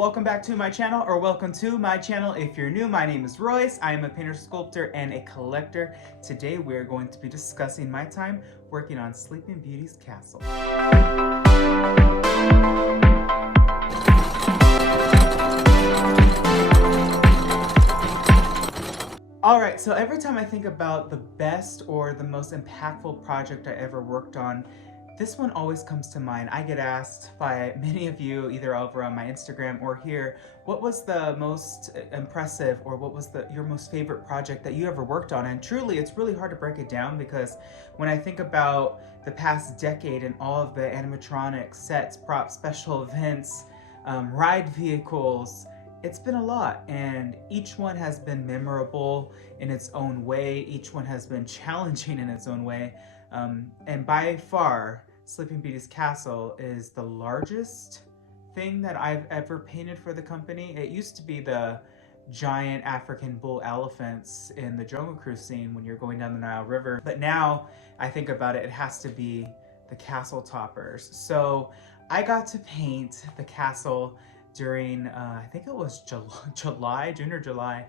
welcome back to my channel, or welcome to my channel if you're new. My name is Royce. I am a painter, sculptor, and a collector. Today we're going to be discussing my time working on Sleeping Beauty's castle. Alright, so every time I think about the best or the most impactful project I ever worked on, this one always comes to mind. I get asked by many of you, either over on my Instagram or here, what was the most impressive or what was your most favorite project that you ever worked on? And truly, it's really hard to break it down because when I think about the past decade and all of the animatronics, sets, props, special events, ride vehicles, it's been a lot, and each one has been memorable in its own way. Each one has been challenging in its own way. And by far, Sleeping Beauty's castle is the largest thing that I've ever painted for the company. It used to be the giant African bull elephants in the Jungle Cruise scene when you're going down the Nile River. But now I think about it, it has to be the castle toppers. So I got to paint the castle during, I think it was June or July,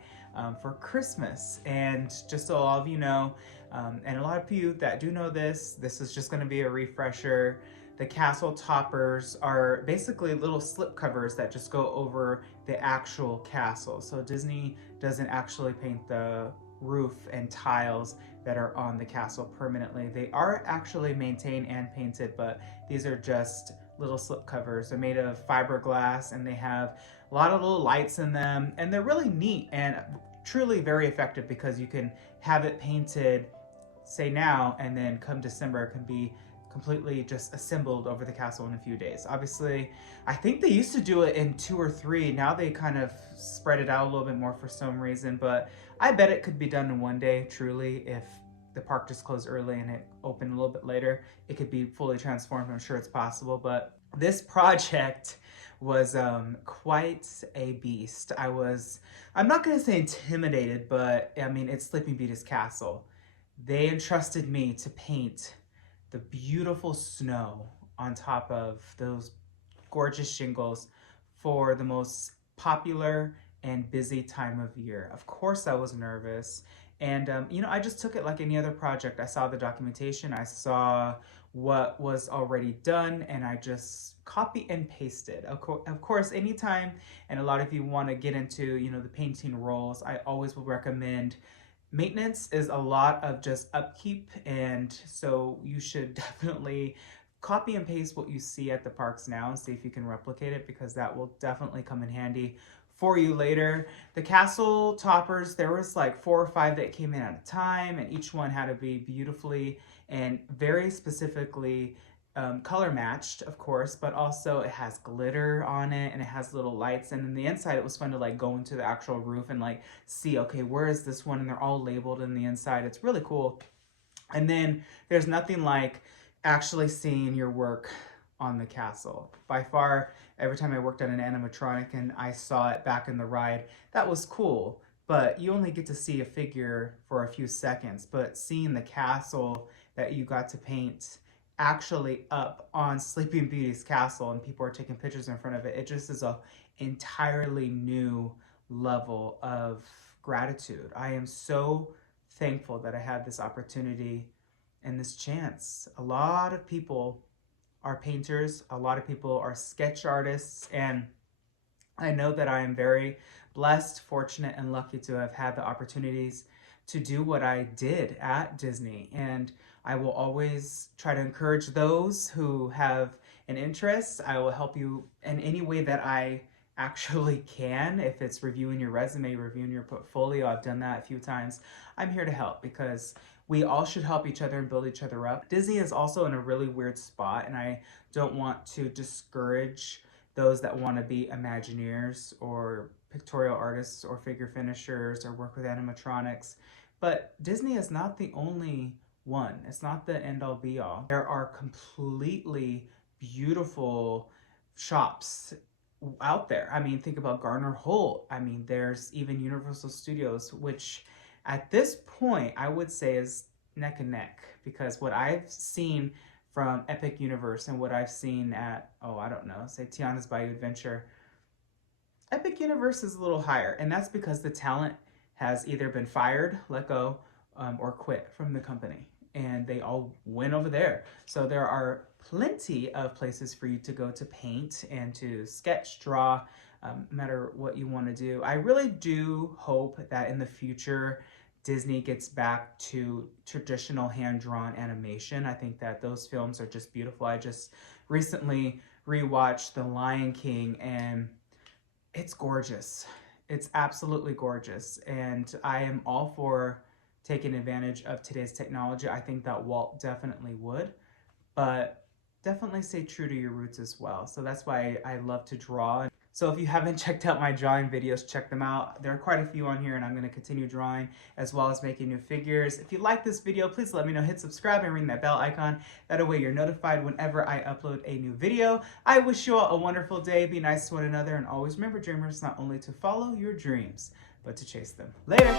for Christmas. And just so all of you know, and a lot of you that do know this is just going to be a refresher. The castle toppers are basically little slip covers that just go over the actual castle. So Disney doesn't actually paint the roof and tiles that are on the castle permanently. They are actually maintained and painted, but these are just little slip covers. They're made of fiberglass and they have a lot of little lights in them, and they're really neat and truly very effective because you can have it painted, say now, and then come December it can be completely just assembled over the castle in a few days. Obviously, I think they used to do it in 2 or 3. Now they kind of spread it out a little bit more for some reason, but I bet it could be done in one day, truly. If the park just closed early and it opened a little bit later, it could be fully transformed. I'm sure it's possible, but this project was quite a beast. I'm not gonna say intimidated, but I mean, it's Sleeping Beauty's castle. They entrusted me to paint the beautiful snow on top of those gorgeous shingles for the most popular and busy time of year. Of course I was nervous. And, you know, I just took it like any other project. I saw the documentation, I saw what was already done, and I just copy and pasted. Of course, anytime, and a lot of you want to get into, you know, the painting roles, I always will recommend maintenance is a lot of just upkeep, and so you should definitely copy and paste what you see at the parks now and see if you can replicate it, because that will definitely come in handy for you later. The castle toppers, there was like 4 or 5 that came in at a time, and each one had to be beautifully and very specifically color matched, of course, but also it has glitter on it and it has little lights, and in the inside it was fun to like go into the actual roof and like see, okay, where is this one, and they're all labeled in the inside. It's really cool. And then there's nothing like actually seeing your work on the castle. By far, every time I worked on an animatronic and I saw it back in the ride, that was cool, but you only get to see a figure for a few seconds. But seeing the castle that you got to paint actually up on Sleeping Beauty's castle and people are taking pictures in front of it, it just is a entirely new level of gratitude. I am so thankful that I had this opportunity and this chance. A lot of people are painters, a lot of people are sketch artists, and I know that I am very blessed, fortunate, and lucky to have had the opportunities to do what I did at Disney. And I will always try to encourage those who have an interest. I will help you in any way that I actually can. If it's reviewing your resume, reviewing your portfolio, I've done that a few times. I'm here to help because we all should help each other and build each other up. Disney is also in a really weird spot, and I don't want to discourage those that want to be Imagineers or pictorial artists or figure finishers or work with animatronics. But Disney is not the only one. It's not the end-all be-all. There are completely beautiful shops out there. I mean, think about Garner Holt. I mean, there's even Universal Studios, which at this point I would say is neck and neck, because what I've seen from Epic Universe and what I've seen at, oh, I don't know, say Tiana's Bayou Adventure, Epic Universe is a little higher, and that's because the talent has either been fired, let go, or quit from the company, and they all went over there. So there are plenty of places for you to go to paint and to sketch, draw, no matter what you want to do. I really do hope that in the future, Disney gets back to traditional hand-drawn animation. I think that those films are just beautiful. I just recently rewatched The Lion King, and it's gorgeous. It's absolutely gorgeous. And I am all for taking advantage of today's technology. I think that Walt definitely would, but definitely stay true to your roots as well. So that's why I love to draw. So if you haven't checked out my drawing videos, check them out. There are quite a few on here, and I'm going to continue drawing as well as making new figures. If you like this video, please let me know. Hit subscribe and ring that bell icon. That way you're notified whenever I upload a new video. I wish you all a wonderful day. Be nice to one another, and always remember, dreamers, not only to follow your dreams, but to chase them. Later!